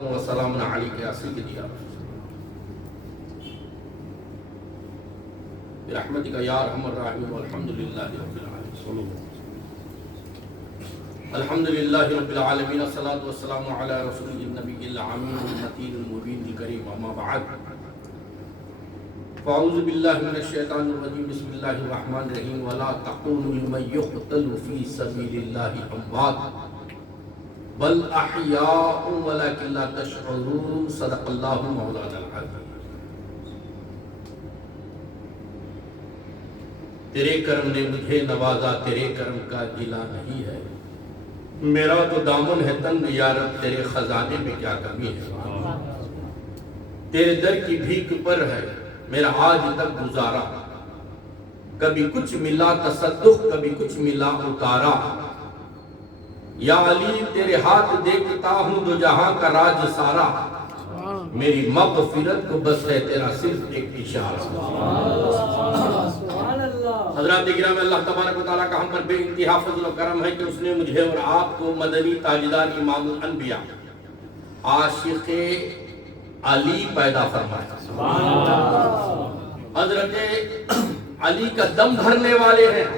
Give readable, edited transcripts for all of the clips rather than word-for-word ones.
وسلام علیک یا سیدی یا برحمتک یا ارحم الراحمین والحمدللہ رب العالمین الحمدللہ رب العالمین الصلاۃ والسلام علی رسول النبی الامین المتین المبین الکریم اما بعد فاعوذ باللہ من الشیطان الرجیم بسم اللہ الرحمن الرحیم ولا تقولوا لمن یقتل فی سبیل اللہ اموات بل احیاء ولکن لا تشعرون صدق اللہ مولانا العظیم۔ تیرے کرم نے مجھے نوازا، تیرے کرم کا گلہ نہیں ہے، میرا تو دامن ہے تنگ یا رب، تیرے خزانے میں کیا کمی ہے، تیرے در کی بھیک پر ہے میرا آج تک گزارا، کبھی کچھ ملا تصدق کبھی کچھ ملا اتارا، یا علی تیرے ہاتھ دیکھتا ہوں دو جہاں کا راج سارا، میری مغفرت کو بس ہے تیرا صرف ایک اشارہ۔ حضرات گرامی، اللہ تبارک و تعالیٰ کا ہم پر بے انتہا فضل و کرم ہے کہ اس نے مجھے اور آپ کو مدنی تاجدار امام الانبیاء عاشق علی پیدا فرمایا۔ حضرت علی کا دم بھرنے والے ہیں۔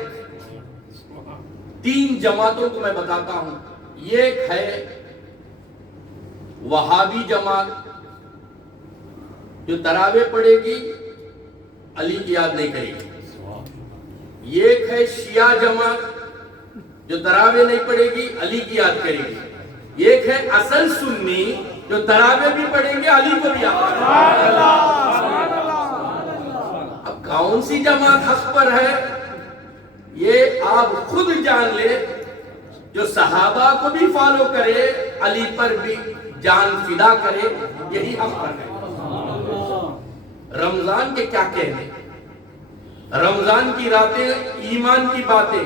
تین جماعتوں کو میں بتاتا ہوں، ایک ہے وہابی جماعت جو تراویح پڑھے گی علی کی یاد نہیں کرے گی، ایک ہے شیعہ جماعت جو تراویح نہیں پڑھے گی علی کی یاد کرے گی، ایک ہے اصل سنی جو تراویح بھی پڑھیں گے علی کو بھی یاد کریں گے۔ اب کون سی جماعت حق پر ہے یہ آپ خود جان لے، جو صحابہ کو بھی فالو کرے علی پر بھی جان فدا کرے، یہی حق پر ہے۔ رمضان کے کیا کہنے، رمضان کی راتیں ایمان کی باتیں،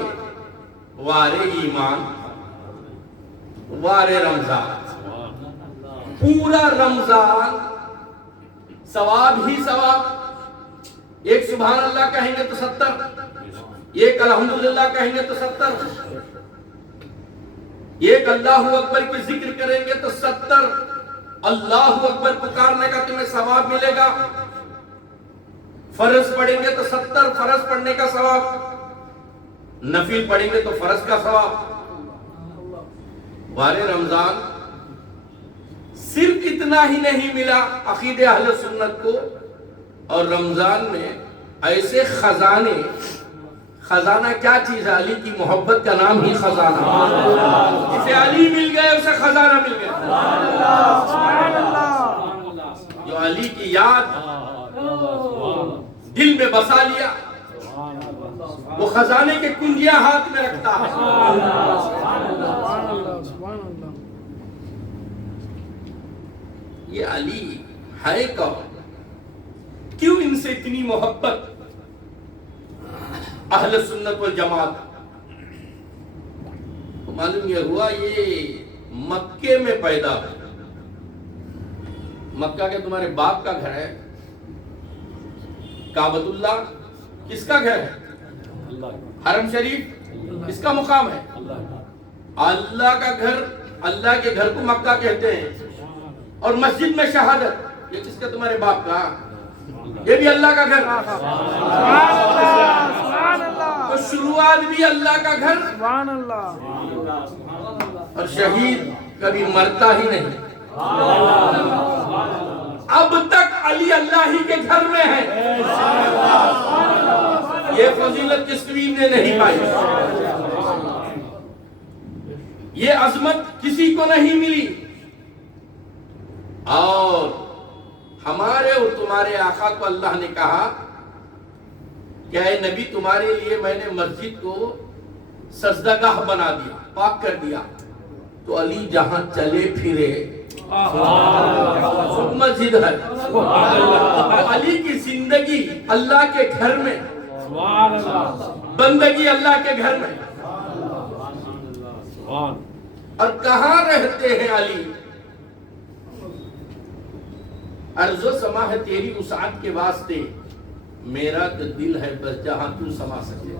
وارے ایمان وارے رمضان، پورا رمضان ثواب ہی ثواب، ایک سبحان اللہ کہیں گے تو 70، ایک الحمدللہ کہیں گے تو 70، ایک اللہ اکبر کی ذکر کریں گے تو 70 اللہ اکبر پکارنے کا تمہیں ثواب ملے گا، فرض پڑھیں گے تو 70 فرض پڑھنے کا ثواب، نفل پڑھیں گے تو فرض کا ثواب۔ وارے رمضان صرف اتنا ہی نہیں ملا عقید اہل سنت کو، اور رمضان میں ایسے خزانے، خزانہ کیا چیز ہے؟ علی کی محبت کا نام ہی خزانہ، جسے علی مل گئے اسے خزانہ مل گیا۔ جو علی کی یاد دل میں بسا لیا وہ خزانے کے کنجیاں ہاتھ میں رکھتا ہے۔ یہ علی ہے کون؟ کیوں ان سے اتنی محبت اہل سنت والجماعت؟ معلوم یہ ہوا یہ مکے میں پیدا ہے۔ مکہ کے تمہارے باپ کا گھر ہے، کعبۃ اللہ کس کا گھر ہے؟ حرم شریف کس کا مقام ہے؟ اللہ کا گھر، اللہ کے گھر کو مکہ کہتے ہیں، اور مسجد میں شہادت یہ کس کا؟ تمہارے باپ کا، یہ بھی اللہ کا گھر۔ تو شروعات بھی اللہ کا گھر، اور شہید کبھی مرتا ہی نہیں، اب تک علی اللہ ہی کے گھر میں ہے۔ یہ فضیلت کسی نے نہیں پائی، یہ عظمت کسی کو نہیں ملی، اور ہمارے اور تمہارے آقا کو اللہ نے کہا کہ اے نبی تمہارے لیے میں نے مسجد کو سجدہ گاہ بنا دیا، پاک کر دیا، تو علی جہاں چلے پھرے مسجد ہے۔ علی کی زندگی اللہ کے گھر میں، بندگی اللہ کے گھر میں، اور کہاں رہتے ہیں علی؟ عرض و سما ہے تیری وسعت کے واسطے، میرا تو دل ہے بس جہاں تو سما سکے،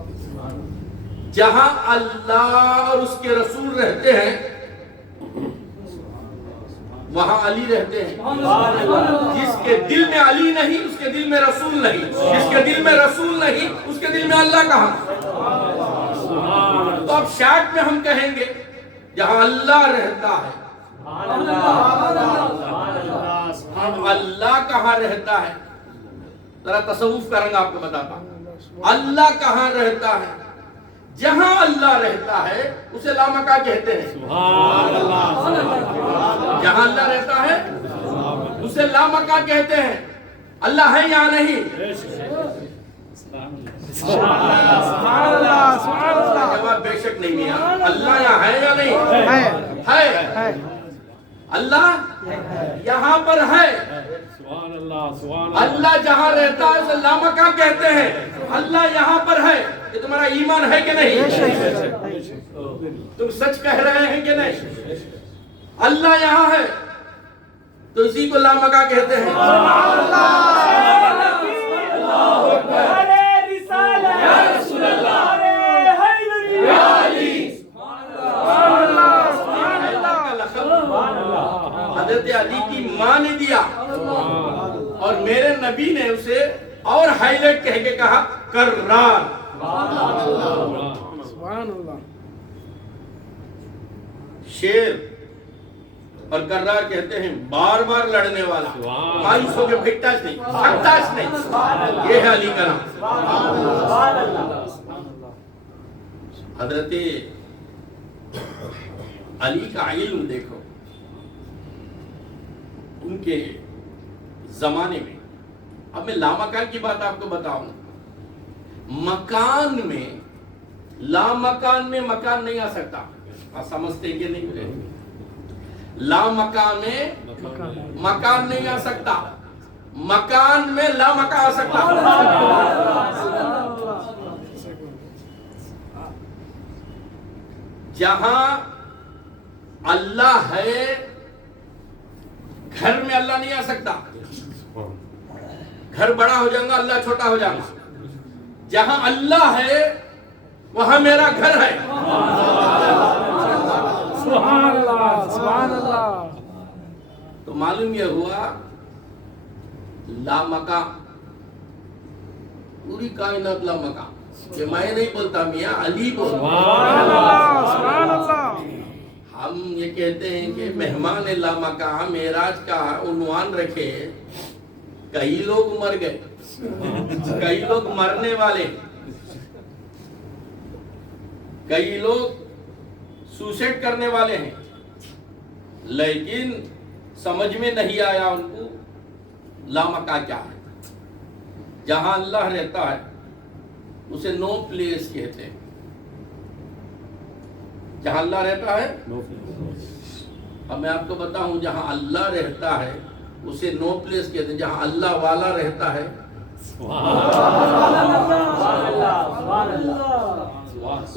جہاں اللہ اور اس کے رسول رہتے ہیں وہاں علی رہتے ہیں. جس کے دل میں علی نہیں اس کے دل میں رسول نہیں, جس کے دل میں رسول نہیں اس کے دل میں اللہ کہاں. تو اب شاٹ میں ہم کہیں گے جہاں اللہ رہتا ہے. اب اللہ کہاں رہتا ہے, ذرا تصوف کا رنگ آپ کو بتاتا ہوں. اللہ کہاں رہتا ہے؟ جہاں اللہ رہتا ہے اسے لامکان کہتے ہیں. جہاں اللہ رہتا ہے اسے لامکان کہتے ہیں. اللہ ہے یا نہیں؟ جواب بے شک نہیں ہے. اللہ یہاں ہے یا نہیں ہے؟ اللہ یہاں پر ہے. اللہ جہاں رہتا ہے اسے لامکان کہتے ہیں. اللہ یہاں پر ہے. یہ تمہارا ایمان ہے کہ نہیں؟ تم سچ کہہ رہے ہیں کہ نہیں؟ اللہ یہاں ہے تو اسی کو لامکان کہتے ہیں. حضرت علی کی ماں نے دیا اور میرے نبی نے اسے اور ہائی لائٹ کہہ کے کہا کرار. شیر اور کرار کہتے ہیں بار بار لڑنے والا, مایوس ہو کے بھٹاش نہیں, بھٹاش نہیں. یہ ہے علی کا نام. حضرت علی کا علم دیکھو. ان کے زمانے میں, اب میں لامکان کی بات آپ کو بتاؤں, مکان میں لامکان میں مکان نہیں آ سکتا. آپ سمجھتے کہ نہیں؟ لامکان میں مکان نہیں آ سکتا, مکان میں لامکان آ سکتا. جہاں اللہ ہے گھر میں اللہ نہیں آ سکتا. گھر بڑا ہو جائے گا اللہ چھوٹا ہو جائے گا. جہاں اللہ ہے وہاں میرا گھر ہے. سبحان اللہ. تو معلوم یہ ہوا لامکان, پوری کائنات لامکان. کہ میں نہیں بولتا, میاں علی بولتا. ہم یہ کہتے ہیں کہ مہمان لامکان معراج کا عنوان رکھے. کئی لوگ مر گئے, کئی لوگ مرنے والے, کئی لوگ سوسائڈ کرنے والے ہیں, لیکن سمجھ میں نہیں آیا ان کو لامکان کیا ہے. جہاں اللہ رہتا ہے اسے نو پلیس کہتے ہیں. جہاں اللہ رہتا ہے, اب میں آپ کو بتاؤں, جہاں اللہ رہتا ہے اسے نو پلیس کہتے ہیں. جہاں اللہ والا رہتا ہے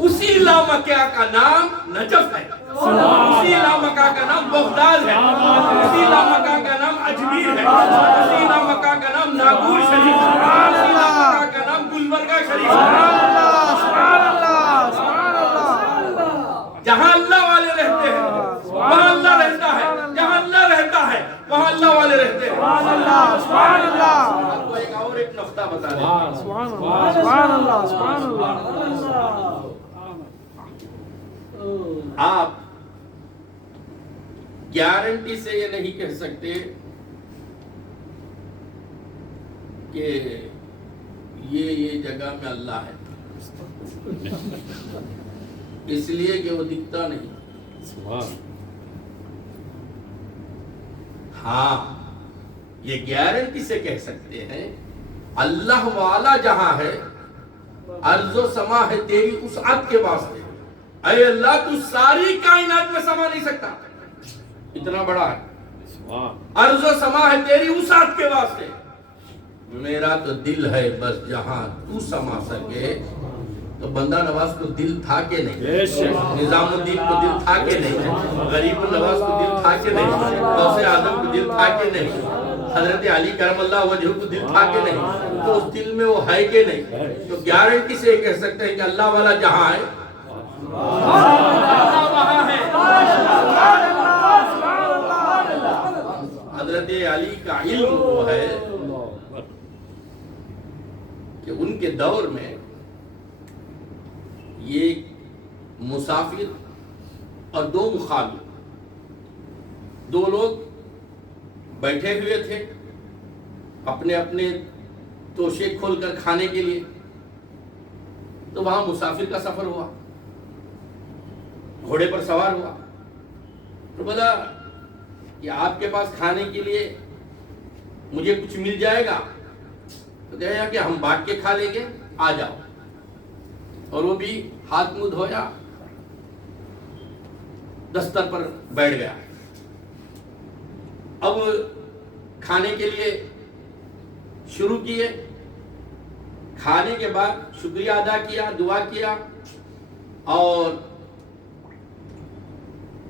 اسی لامکان کا نام نجف ہے, اسی لامکان کا نام بغداد ہے, اسی لامکان کا نام اجمیر ہے, اسی لامکان کا نام ناگور شریف ہے, اسی لامکان کا نام گلبرگہ شریف ہے. جہاں اللہ والے رہتے ہیں وہاں اللہ رہتا ہے. جہاں اللہ رہتا ہے وہاں اللہ والے رہتے ہیں. آپ کو ایک اور ایک نقطہ بتا دیں. آپ گارنٹی سے یہ نہیں کہہ سکتے کہ یہ جگہ میں اللہ ہے, اس لیے کہ وہ دکھتا نہیں. ہاں یہ گارنٹی سے کہہ سکتے ہیں اللہ والا جہاں ہے ارض و سما ہے تیری وسعت کے واسطے. اے اللہ تو ساری کائنات میں سما نہیں سکتا, اتنا بڑا ہے. ارض و سما ہے تیری وسعت کے واسطے. میرا تو دل ہے بس جہاں تو سما سکے. تو بندہ نواز کو دل تھا کہ نہیں, نظام الدین کو دل تھا کہ نہیں, غریب النواز کو دل تھا کہ نہیں, غوث اعظم کو دل تھا کہ نہیں, حضرت علی کرم اللہ وجہہ کو دل تھا کہ نہیں. تو اس دل میں وہ ہے کہ نہیں. تو گارنٹی سے کہہ سکتے ہیں کہ اللہ والا جہاں ہے وہاں ہے. حضرت علی کا علم وہ ہے کہ ان کے دور میں یہ مسافر اور دو مخالف دو لوگ بیٹھے ہوئے تھے اپنے اپنے توشے کھول کر کھانے کے لیے. تو وہاں مسافر کا سفر ہوا, گھوڑے پر سوار ہوا, تو بولا کہ آپ کے پاس کھانے کے لیے مجھے کچھ مل جائے گا؟ تو کہا کہ ہم بانٹ کے کھا لیں گے, آ جاؤ. اور وہ بھی ہاتھ منہ دھویا, دستر پر بیٹھ گیا. اب کھانے کے لیے شروع کیے. کھانے کے بعد شکریہ ادا کیا, دعا کیا, اور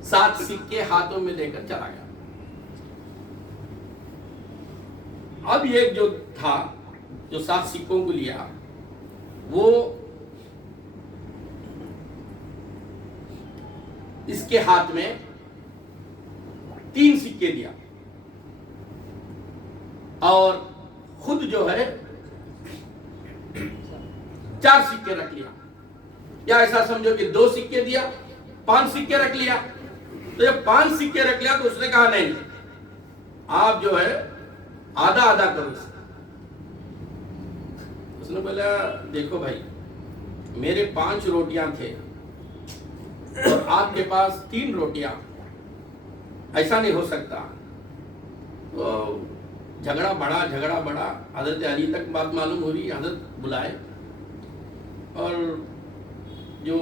7 سکے ہاتھوں میں لے کر چلا گیا. اب ایک جو تھا جو 7 سکوں کو لیا, وہ اس کے ہاتھ میں 3 سکے دیا اور خود جو ہے 4 سکے رکھ لیا. یا ایسا سمجھو کہ 2 سکے دیا, 5 سکے رکھ لیا. تو جب 5 سکے رکھ لیا تو اس نے کہا نہیں, آپ جو ہے آدھا آدھا کرو. اس نے بولا دیکھو بھائی, میرے 5 روٹیاں تھے اور آپ کے پاس 3 روٹیاں, ایسا نہیں ہو سکتا. تو جھگڑا بڑا. حضرت علی تک بات معلوم ہو رہی, حضرت بلائے اور جو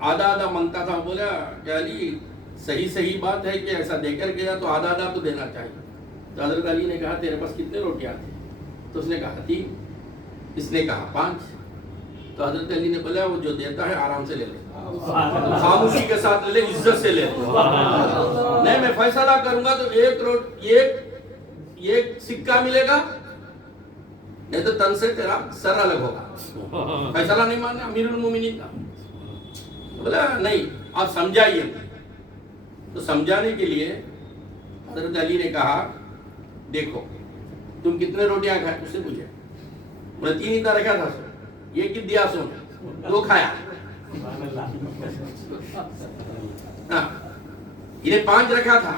آدھا آدھا منگتا تھا بولا کہ علی صحیح بات ہے کہ ایسا دے کر گیا تو آدھا آدھا تو دینا چاہیے. تو حضرت علی نے کہا تیرے پاس کتنے روٹیاں تھیں؟ تو اس نے کہا 3. اس نے کہا 5. تو حضرت علی نے بولا وہ جو دیتا ہے آرام سے لے لے, خاموشی کے ساتھ لے لے, عزت سے لے لے. نہیں میں فیصلہ کروں گا تو ایک سکہ ملے گا, نہیں تو تن سے تیرا سر الگ ہوگا. فیصلہ نہیں ماننا امیر المومنین کا. بولا نہیں آپ سمجھائیے. تو سمجھانے کے لیے حضرت علی نے کہا دیکھو تم کتنے روٹیاں کھائے, اس سے پوچھے. بولا 3 ہی رکھا تھا سو, یہ کت دیا سو, 2 کھایا. انہیں 5 رکھا تھا,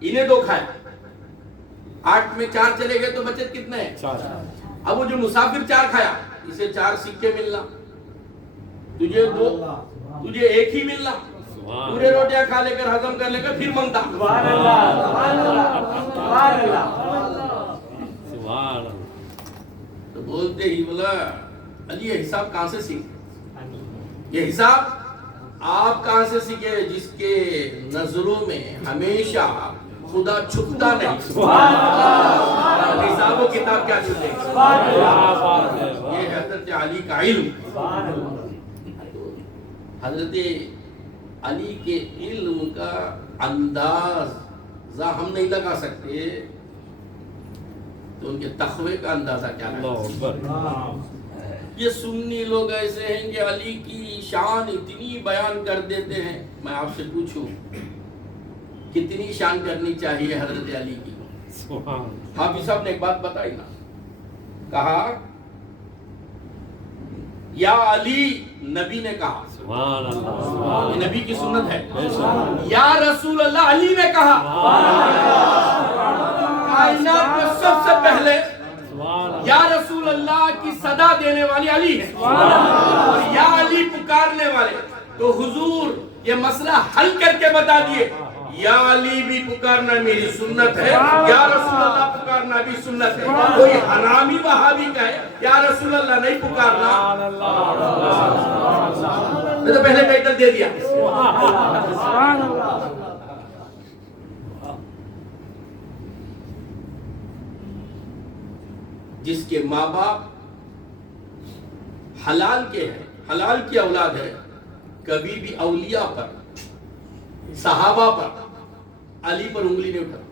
انہیں 2 کھایا. 8 میں 4 چلے گئے تو بچت کتنے ہیں؟ 4. اب وہ جو مسافر 4 کھایا, اسے 4 سکے ملنا, تجھے 2, تجھے 1 ہی ملنا. پورے روٹیاں کھا لے کر ہضم کر لے کر پھر منگتا. تو بولتے ہی بولا علی یہ حساب کہاں سے سیکھے؟ یہ حساب آپ کہاں سے سیکھے جس کے نظروں میں ہمیشہ خدا چھپتا نہیں. حساب و کتاب کیا چھپے؟ یہ حضرت علی کا علم. حضرت علی کے علم کا اندازہ ہم نہیں لگا سکتے, تو ان کے تقوی کا اندازہ کیا لگا. یہ سنی لوگ ایسے ہیں کہ علی کی شان اتنی بیان کر دیتے ہیں. میں آپ سے پوچھوں کتنی شان کرنی چاہیے حضرت علی کی؟ حافظ صاحب نے ایک بات بتائی نا, کہا یا علی, نبی نے کہا, یہ نبی کی سنت ہے. یا رسول اللہ, علی نے کہا. کائنات میں سب سے پہلے یا رسول اللہ کی صدا دینے والی علی ہے, اور یا علی پکارنے والے. تو حضور یہ مسئلہ حل کر کے بتا دیے, یا علی بھی پکارنا میری سنت ہے, یا رسول اللہ پکارنا بھی سنت ہے. کوئی حرامی وہابی کہے یا رسول اللہ نہیں پکارنا, میں تو پہلے ٹائٹل دے دیا. جس کے ماں باپ حلال کے ہیں, حلال کی اولاد ہے, کبھی بھی اولیاء پر, صحابہ پر, علی پر انگلی نہیں اٹھاتا.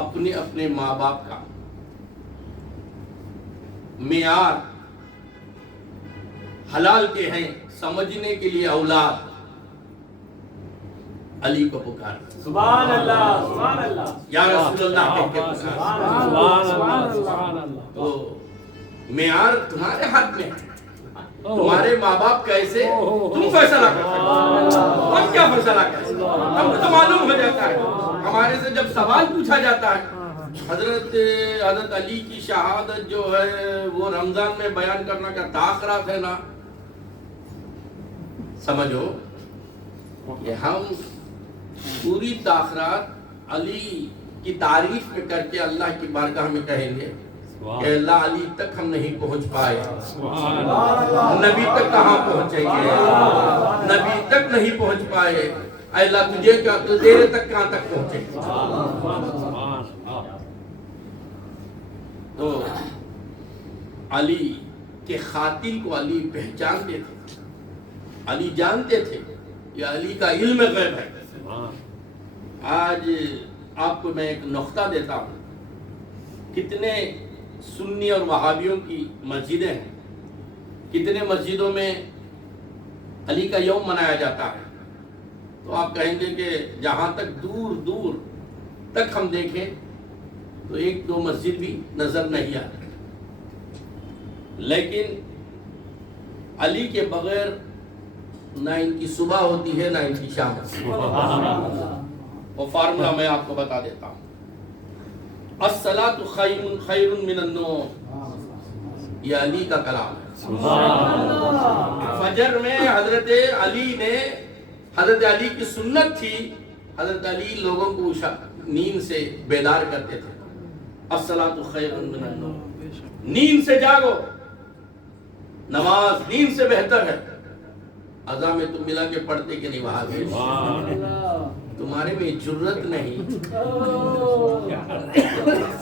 اپنے اپنے ماں باپ کا معیار حلال کے ہیں سمجھنے کے لیے اولاد علی کو پکار، سبحان اللہ سبحان اللہ یا رسول اللہ کہہ کے پکار۔ سبحان اللہ تو معیار تمہارے ہاتھ میں ہے، تمہارے ماں باپ کیسے تم فیصلہ کر سکتے ہو، ہم کیا فیصلہ کر سکتے ہیں؟ ہم کو تو معلوم ہو جاتا ہے، ہمارے سے جب سوال پوچھا جاتا ہے حضرت علی کی شہادت جو ہے وہ رمضان میں بیان کرنا کا تاخرات ہے نا، سمجھو کہ ہم پوری تاخرات علی کی تعریف میں کر کے اللہ کی بارگاہ میں کہیں گے کہ اللہ علی تک ہم نہیں پہنچ پائے، نبی تک کہاں پہنچیں گے، نبی تک نہیں پہنچ پائے، اے اللہ تجھے کیا تیرے تک کہاں تک پہنچیں گے۔ تو علی کے قاتل کو علی پہچانتے تھے، علی جانتے تھے یہ علی کا علم غیب ہے۔ آج آپ کو میں ایک نقطہ دیتا ہوں، کتنے سنی اور وہابیوں کی مسجدیں ہیں، کتنے مسجدوں میں علی کا یوم منایا جاتا ہے، تو آپ کہیں گے کہ جہاں تک دور دور تک ہم دیکھیں تو ایک دو مسجد بھی نظر نہیں آتی، لیکن علی کے بغیر نہ ان کی صبح ہوتی ہے نہ ان کی شام ہوتی ہے۔ وہ فارمولا میں آپ کو بتا دیتا ہوں، الصلاۃ خیر من النوم، یہ علی کا کلام ہے۔ فجر میں حضرت علی نے، حضرت علی کی سنت تھی، حضرت علی لوگوں کو نیند سے بیدار کرتے تھے، الصلاۃ خیر من النوم، نیند سے جاگو، نماز نیند سے بہتر ہے۔ اذان میں تم ملا کے پڑھتے کہ نہیں وہاں گئے، تمہارے میں جرت نہیں،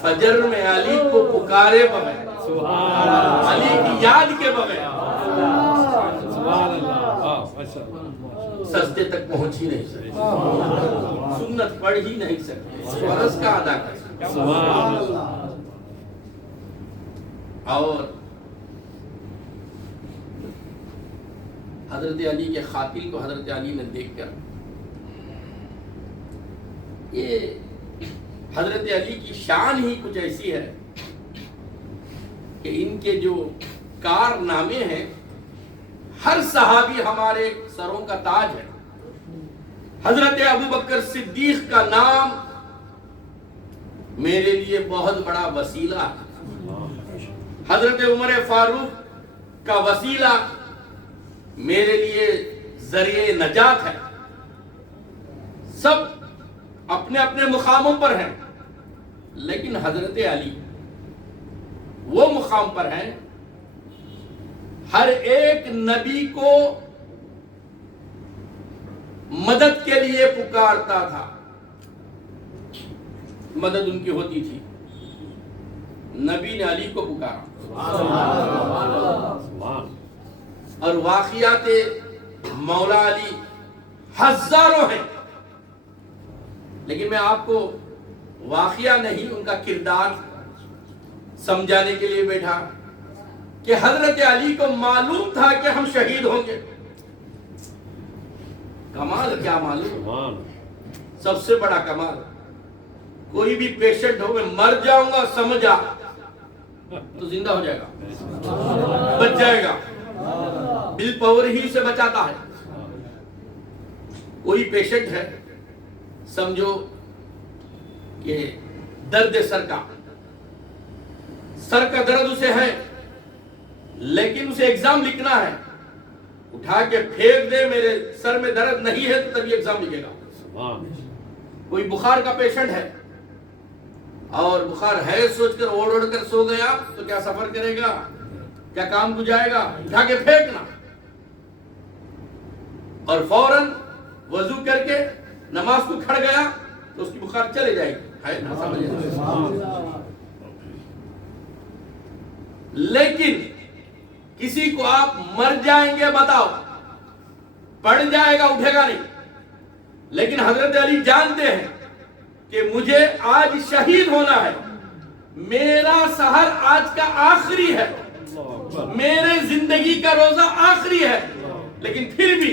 فجر میں علی کو پکارے بغیر، علی کی یاد کے بغیر سجدے تک پہنچ ہی نہیں سکتے، سنت پڑھ ہی نہیں سکتے، فرض کا ادا کر سکتے۔ اور حضرت علی کے قاتل کو حضرت علی نے دیکھ کر، یہ حضرت علی کی شان ہی کچھ ایسی ہے کہ ان کے جو کارنامے ہیں، ہر صحابی ہمارے سروں کا تاج ہے۔ حضرت ابوبکر صدیق کا نام میرے لیے بہت بڑا وسیلہ ہے، حضرت عمر فاروق کا وسیلہ میرے لیے ذریعہ نجات ہے۔ سب اپنے اپنے مقاموں پر ہیں، لیکن حضرت علی وہ مقام پر ہیں، ہر ایک نبی کو مدد کے لیے پکارتا تھا، مدد ان کی ہوتی تھی، نبی نے علی کو پکارا۔ اور واقعات مولا علی ہزاروں ہیں، لیکن میں آپ کو واقعہ نہیں ان کا کردار سمجھانے کے لیے بیٹھا کہ حضرت علی کو معلوم تھا کہ ہم شہید ہوں گے۔ کمال کیا معلوم، سب سے بڑا کمال، کوئی بھی پیشنٹ ہو میں مر جاؤں گا سمجھا تو زندہ ہو جائے گا، بچ جائے گا، بل پاور ہی سے بچاتا ہے۔ کوئی پیشنٹ ہے، سمجھو کہ درد سر کا درد اسے ہے، لیکن اسے ایگزام لکھنا ہے، اٹھا کے پھینک دے میرے سر میں درد نہیں ہے تو تب یہ ایگزام لکھے گا۔ کوئی بخار کا پیشنٹ ہے اور بخار ہے سوچ کر اوڑ اوڑ کر سو گیا تو کیا سفر کرے گا، کیا کام کو جائے گا، اٹھا کے پھینکنا، اور فوراً وضو کر کے نماز کو کھڑ گیا تو اس کی بخار چلے جائے گی، ہے نا، سمجھے۔ لیکن کسی کو آپ مر جائیں گے بتاؤ، پڑ جائے گا اٹھے گا نہیں، لیکن حضرت علی جانتے ہیں کہ مجھے آج شہید ہونا ہے، میرا سحر آج کا آخری ہے، میرے زندگی کا روزہ آخری ہے، لیکن پھر بھی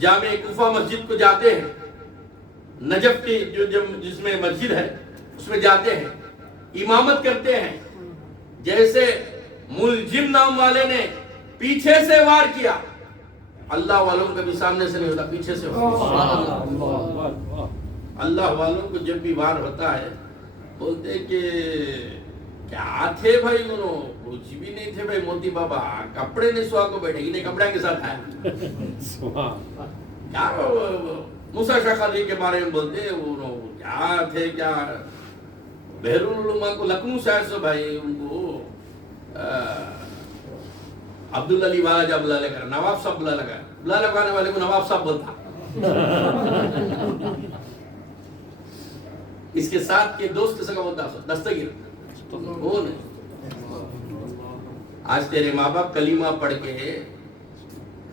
جامع کوفہ مسجد کو جاتے ہیں، نجف کی جس میں مسجد ہے اس میں جاتے ہیں، امامت کرتے ہیں، جیسے ملجم نام والے نے پیچھے سے وار کیا، اللہ والوں کا بھی سامنے سے نہیں ہوتا، پیچھے سے ہوتا۔ اللہ والوں کو جب بھی وار ہوتا ہے بولتے کہ کیا تھے بھائی انہوں، کچھ بھی نہیں تھے بھائی، موتی بابا کپڑے نہیں سوا کو بیٹھے، انہیں کپڑے کے ساتھ آیا کیا۔ موسیٰ شاہ قادری کے بارے میں بولتے ہیں وہ کیا تھے، کیا بحرون العلماء کو لکھنؤ شہر سے بھائی ان کو عبدالعلی والا جب بلا لے کر نواب صاحب بلا لگانے والے کو نواب صاحب بولتا، اس کے ساتھ کے دوست کس کا بولتا دستگیر، وہ نہیں۔ آج تیرے ماں باپ کلمہ پڑھ کے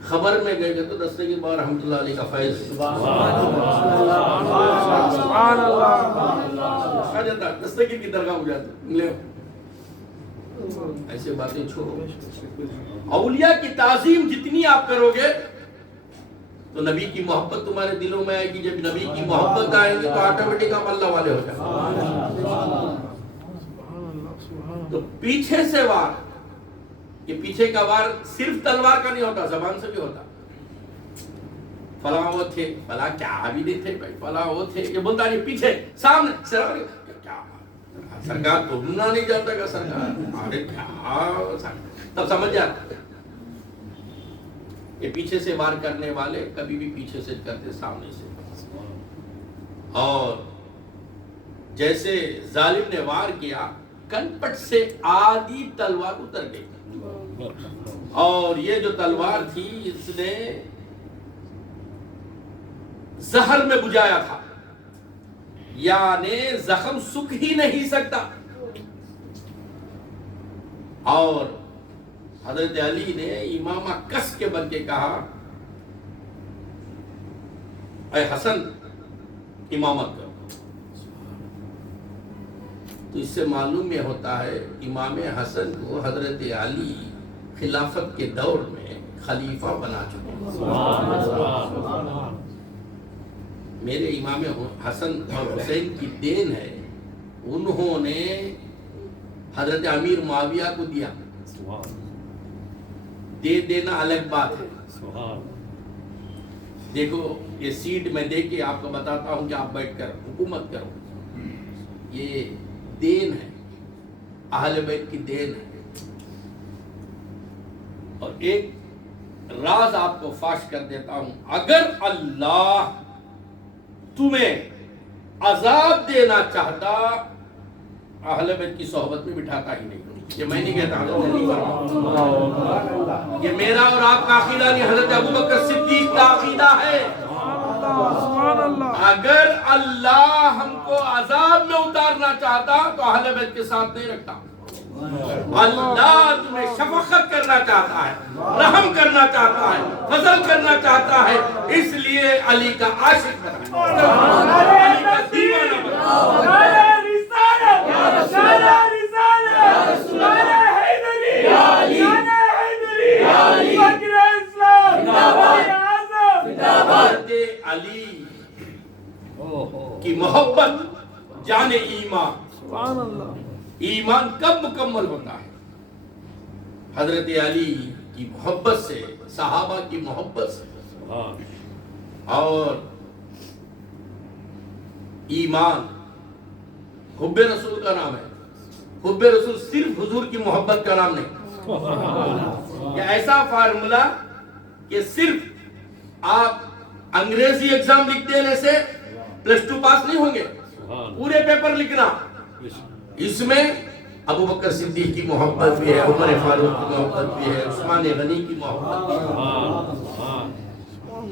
خبر میں گئے تو دستگیر بابا رحمۃ اللہ علیہ کا فیض آ جاتا، دستگیر کی درگاہ ہو جاتا۔ ایسے باتیں چھوڑو، اولیاء کی تعظیم جتنی آپ کرو گے تو نبی کی محبت تمہارے دلوں میں آئے گی، جب نبی کی محبت آئے گی تو آٹومیٹک آپ اللہ والے ہو جائیں۔ تو پیچھے سے وار، یہ پیچھے کا وار صرف تلوار کا نہیں ہوتا، زبان سے بھی ہوتا۔ فلاں وہ تھے، فلاں کیا بھی نہیں تھے بھائی، فلاں وہ تھے، یہ بولتا نہیں، پیچھے سامنے کیا سرکار تو بھولنا نہیں جاتا گا سرکار، ارے کیا، تب سمجھ جاتا۔ یہ پیچھے سے وار کرنے والے کبھی بھی پیچھے سے کرتے، سامنے سے۔ اور جیسے ظالم نے وار کیا، کنپٹ سے آدھی تلوار اتر گئی، اور یہ جو تلوار تھی اس نے زہر میں بجھایا تھا، یعنی زخم سکھ ہی نہیں سکتا۔ اور حضرت علی نے امامہ کس کے بن کے کہا، اے حسن امامت کرو۔ تو اس سے معلوم یہ ہوتا ہے امام حسن کو حضرت علی خلافت کے دور میں خلیفہ بنا چکے ہیں۔ میرے امام حسن اور حسین کی دین ہے، انہوں نے حضرت امیر معاویہ کو دیا، دے دینا الگ بات ہے۔ دیکھو یہ سیٹ میں دے کے آپ کو بتاتا ہوں کہ آپ بیٹھ کر حکومت کرو، یہ دین ہے، اہل بیت کی دین ہے۔ اور ایک راز آپ کو فاش کر دیتا ہوں، اگر اللہ تمہیں عذاب دینا چاہتا اہل بیت کی صحبت میں بٹھاتا ہی نہیں۔ یہ میں نہیں کہتا، یہ میرا اور آپ کا عقیدہ نہیں، حضرت ابوبکر صدیق کا عقیدہ ہے۔ اگر اللہ ہم کو عذاب میں اتارنا چاہتا تو اہل بیت کے ساتھ نہیں رکھتا۔ اللہ تمہیں شفقت کرنا چاہتا ہے، رحم کرنا چاہتا ہے، فضل کرنا چاہتا ہے، اس لیے علی کا عاشق بنا، علی کا دیوانہ بنا۔ علی کی محبت جان ایمان، ایمان کب مکمل ہوتا ہے؟ حضرت علی کی محبت سے، صحابہ کی محبت سے۔ اور ایمان حب رسول کا نام ہے، حب رسول صرف حضور کی محبت کا نام نہیں۔ یہ ایسا فارمولا کہ صرف آپ انگریزی ایگزام لکھ دینے سے +2 پاس نہیں ہوں گے، پورے پیپر لکھنا، اس میں ابوبکر صدیق کی محبت بھی ہے، عمر فاروق کی محبت بھی ہے، عثمان غنی کی محبت بھی ہے،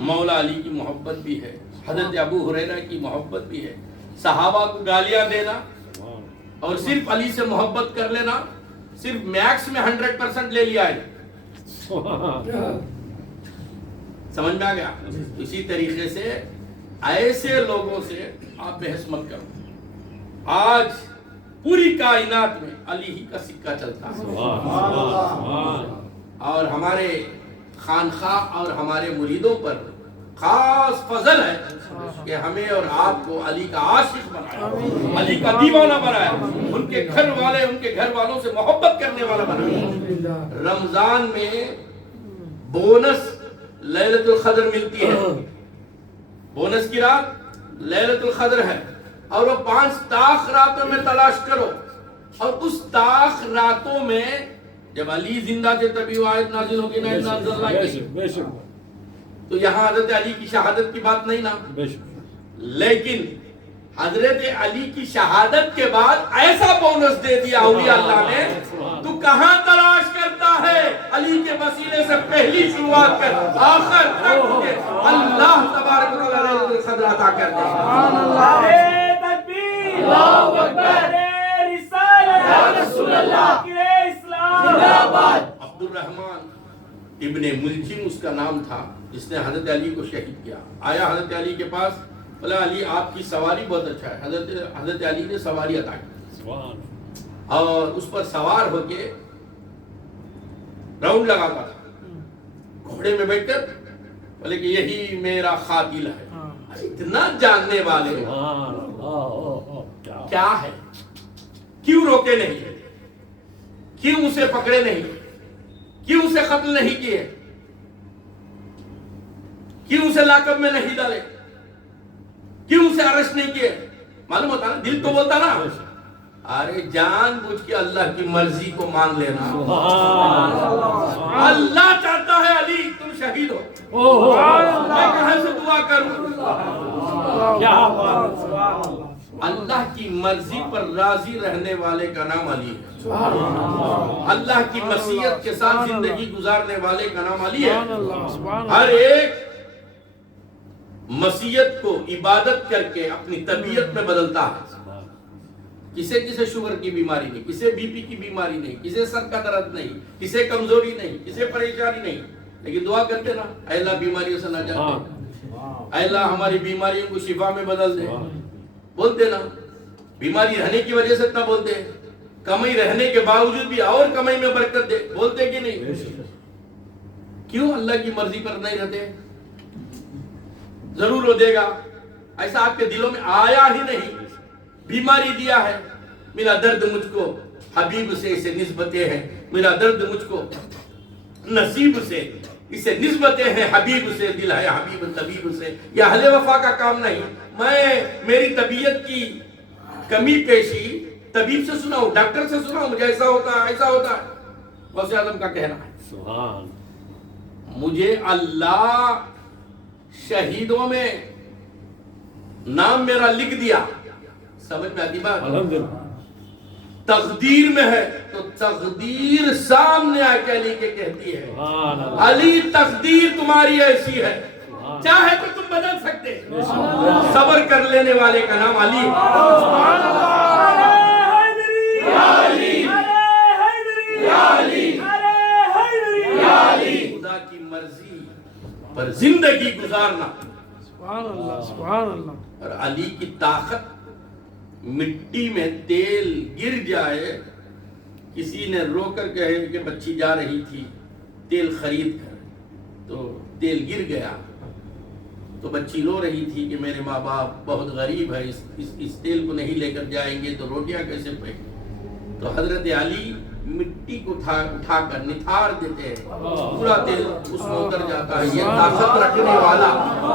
مولا علی کی محبت بھی ہے، حضرت ابو ہریرہ کی محبت بھی ہے۔ صحابہ کو گالیاں دینا اور صرف علی سے محبت کر لینا، صرف میکس میں 100% لے لیا ہے۔ سمجھ میں آ گیا؟ اسی طریقے سے ایسے لوگوں سے آپ بحث مت کرو۔ آج پوری کائنات میں علی ہی کا سکہ چلتا ہے، اور ہمارے خانخواہ اور ہمارے مریدوں پر خاص فضل ہے کہ ہمیں اور آپ کو علی کا عاشق بنایا، علی کا دیوانہ بنایا، ان کے گھر والے ان کے گھر والوں سے محبت کرنے والا بنایا۔ رمضان میں بونس لیلۃ القدر ملتی ہے، بونس کی رات لیلۃ القدر ہے، اور وہ 5 طاق راتوں میں تلاش کرو، اور اس طاق راتوں میں جب علی زندہ تھے تبھی وہ آیت نازل ہوگی نا اِنَّا أَنزَلْنَاهُ فِي بے شک تو یہاں حضرت علی کی شہادت کی بات نہیں نا، بے شک لیکن حضرت علی کی شہادت کے بعد ایسا بونس دے دیا اولیاء اللہ نے، تو کہاں تلاش کرتا ہے؟ علی کے وسیلے سے پہلی شروعات کر آخر تک تجھے اللہ تبارک و تعالی لیلۃ القدر عطا کر دے۔ نعرہ تکبیر، اللہ اکبر، رسالت یا رسول اللہ، اسلام زندہ باد۔ عبد الرحمن ابن ملجم اس کا نام تھا، جس نے حضرت علی کو شہید کیا۔ آیا حضرت علی کے پاس، بولا علی آپ کی سواری بہت اچھا ہے۔ حضرت علی نے سواری عطا کی اور اس پر سوار ہو کے راؤنڈ لگاتا تھا، گھوڑے میں بیٹھ کر بولے کہ یہی میرا قاتل ہے۔ اتنا جاننے والے کیا ہے، کیوں روکے نہیں، کیوں اسے پکڑے نہیں، کیوں اسے قتل نہیں کیے، کیوں اسے لاکب میں نہیں ڈالے، کیوں اسے ارسٹ نہیں کیے؟ معلوم ہوتا نا، دل تو بولتا نا، ارے جان بوجھ کے اللہ کی مرضی کو مان لینا۔ اللہ چاہتا ہے علی تم شہید ہو، میں کہاں سے دعا کروں؟ کیا بات، اللہ کی مرضی پر راضی رہنے والے کا نام علی ہے، اللہ کی مشیت کے ساتھ زندگی گزارنے والے کا نام علی ہے۔ ہر ایک مشیت کو عبادت کر کے اپنی طبیعت میں بدلتا ہے۔ کسے کسے شوگر کی بیماری نہیں، کسے بی پی کی بیماری نہیں، کسے سر کا درد نہیں، کسے کمزوری نہیں، کسے پریشانی نہیں، لیکن دعا کرتے نا، اے اللہ بیماریوں سے نجات دے، اے اللہ ہماری بیماریوں کو شفا میں بدل دے، بولتے نا۔ بیماری رہنے کی وجہ سے اتنا بولتے، کمی رہنے کے باوجود بھی اور کمی میں برکت دے، بولتے کہ نہیں؟ کیوں اللہ کی مرضی پر نہیں رہتے؟ ضرور وہ دے گا، ایسا آپ کے دلوں میں آیا ہی نہیں؟ بیماری دیا ہے، میرا درد مجھ کو حبیب سے اسے نسبتیں ہیں، میرا درد مجھ کو نصیب سے اسے نسبتیں ہیں، حبیب سے دل ہے حبیب طبیب سے۔ یہ اہل وفا کا کام نہیں، میں میری طبیعت کی کمی پیشی طبیب سے سناؤں، ڈاکٹر سے سناؤں، مجھے ایسا ہوتا ہے ایسا ہوتا ہے؟ غوث اعظم کا کہنا ہے سبحان، مجھے اللہ شہیدوں میں نام میرا لکھ دیا، سمجھ میں آتی بات؟ الحمدللہ، تقدیر میں ہے تو تقدیر سامنے آ کے علی کے کہتی ہے، علی تقدیر تمہاری ایسی ہے، چاہے تو تم بدل سکتے، صبر کر لینے والے کا نام علی ہے۔ خدا کی مرضی پر زندگی گزارنا، سبحان اللہ، سبحان اللہ۔ اور علی کی طاقت، مٹی میں تیل گر جائے، کسی نے رو کر کہے کہ بچی جا رہی تھی تیل خرید کر، تو تیل گر گیا، تو بچی رو رہی تھی کہ میرے ماں باپ بہت غریب ہے، اس تیل کو نہیں لے کر جائیں گے تو روٹیاں کیسے پکیں؟ تو حضرت علی مٹی کو اٹھا کر نتھار دیتے ہیں، پورا تیل اس میں اتر جاتا ہے۔ یہ طاقت رکھنے والا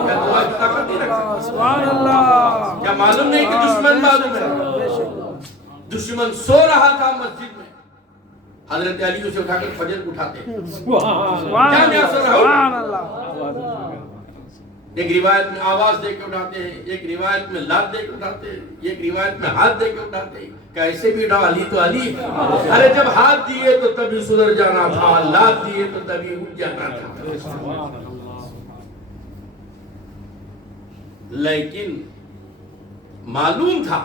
کیا دعا کی طاقت نہیں رکھتا؟ سبحان اللہ۔ کیا معلوم نہیں کہ دشمن معلوم ہے؟ دشمن سو رہا تھا مسجد میں، حضرت علی اسے اٹھا کر فجر کو اٹھاتے ہیں۔ سبحان اللہ۔ ایک روایت میں آواز دے کے اٹھاتے ہیں، ایک روایت میں لات دے کے اٹھاتے ہیں، ایک روایت میں ہاتھ دے کے اٹھاتے ہیں۔ کیسے بھی اٹھاؤ، علی تو علی ہے۔ ارے جب ہاتھ دیے تو تبھی سدھر جانا تھا، لات دیے تو تبھی اٹھ جانا تھا۔ لیکن معلوم تھا،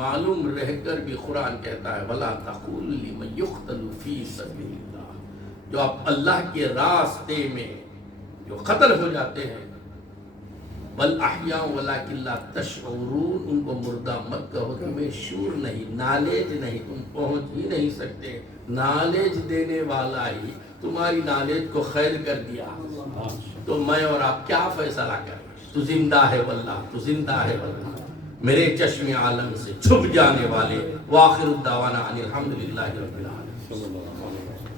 معلوم رہ کر بھی قرآن کہتا ہے وَلَا تَقُولُ لِمَن يُقْتَلُ فِي سَبِيلِ اللَّهِ، جو آپ اللہ کے راستے میں جو قتل ہو جاتے ہیں، بل احیاء ولکن لا تشعرون، ان کو مردہ مت کہو، تمہیں شعور نہیں، نالج نہیں، تم پہنچ ہی نہیں سکتے۔ نالج دینے والا ہی تمہاری نالج کو خیر کر دیا تو میں اور آپ کیا فیصلہ کریں؟ تو زندہ ہے واللہ، تو زندہ ہے واللہ، میرے چشم عالم سے چھپ جانے والے۔ وآخر الدعوانا ان الحمدللہ رب العالمین۔